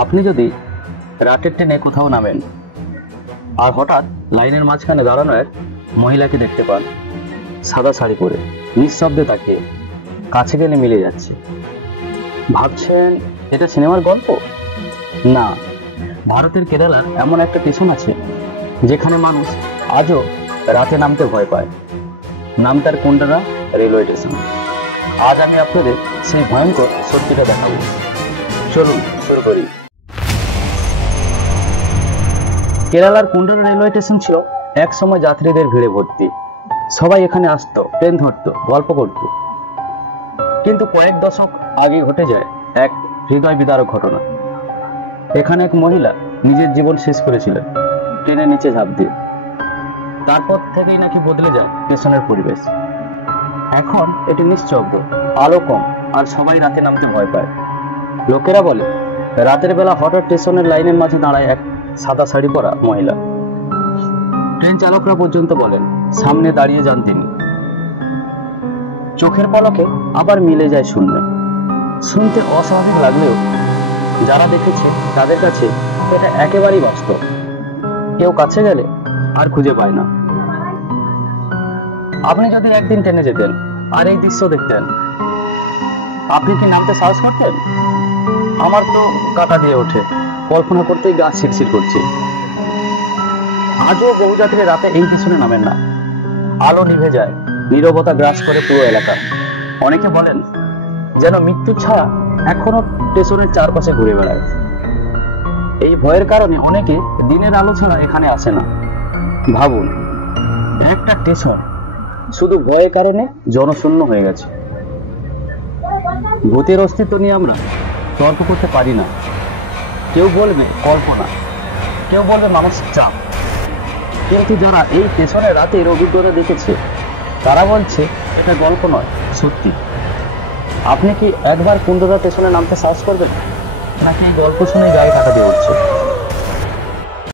আপনি যদি রাতের ট্রেনে কোথাও নামেন আর হঠাৎ লাইনের মাঝখানে দাঁড়ানো এক মহিলাকে দেখতে পান, সাদা শাড়ি পরে নিঃশব্দে তাকিয়ে, কাছে গেলে মিলে যাচ্ছে, ভাবছেন এটা সিনেমার গল্প? না, ভারতের কেরালার এমন একটা স্টেশন আছে যেখানে মানুষ আজও রাতে নামতে ভয় পায়। নাম তার কুন্ডারা রেলওয়ে স্টেশন। আজ আমি আপনাদের সেই ভয়ঙ্কর সত্যিটা দেখাবো। চলুন শুরু করি। কেরালার কুন্ডারা রেলওয়ে স্টেশন ছিল এক সময় যাত্রীদের ভিড়ে ভর্তি। সবাই এখানে আসতো, ট্রেন ধরতো, গল্প করত। কিন্তু কয়েক দশক আগে ঘটে যায় এক হৃদয় বিদারক ঘটনা। এখানে এক মহিলা নিজের জীবন শেষ করেছিলেন ট্রেনের নিচে ঝাঁপ দিয়ে। তারপর থেকেই নাকি বদলে যায় স্টেশনের পরিবেশ। এখন এটি নিস্তব্ধ, আলো কম, আর সবাই রাতে নামতে ভয় পায়। লোকেরা বলে রাতের বেলা হঠাৎ স্টেশনের লাইনের মাঝে দাঁড়ায় এক সাদা শাড়ি পরা মহিলা। ট্রেন চালকরা পর্যন্ত বলেন সামনে দাঁড়িয়ে যান তিনি। চোখের পলকে আবার মিলে যায় শূন্য। শুনতে অস্বাভাবিক লাগলেও যারা দেখেছে তাদের কাছে এটা একেবারেই বাস্তব। কেউ কাছে গেলে আর খুঁজে পায় না। আপনি যদি একদিন ট্রেনে যেতেন আর এই দৃশ্য দেখতেন, আপনি কি নামতে সাহস করতেন? আমার তো কাঁটা দিয়ে ওঠে, কল্পনা করতেই গা শিরশির করছে। আজও বহু যাত্রী রাতে এই স্টেশনে নামেন না। আলো নিভে যায়, নীরবতা গ্রাস করে পুরো এলাকা। অনেকে বলেন যেন মৃত্যুর ছায়া এখনো স্টেশনের চারপাশে ঘুরে বেড়ায়। এই ভয়ের কারণে অনেকে দিনের আলো ছাড়া এখানে আসে না। ভাবুন, একটা স্টেশন শুধু ভয়ের কারণে জনশূন্য হয়ে গেছে। ভূতের অস্তিত্ব নিয়ে আমরা তর্ক করতে পারি না। কেউ বলবে কল্পনা, কেউ বলবে মানসিক চাপ, কিন্তু যারা এই স্টেশনে রাতের অভিজ্ঞতা দেখেছে তারা বলছে এটা গল্প নয়, সত্যি। আপনি কি একবার কুন্ডরা স্টেশনে নামতে সাহস করবেন, নাকি এই গল্প শুনে গায়ে কাটা দিয়ে উঠছে?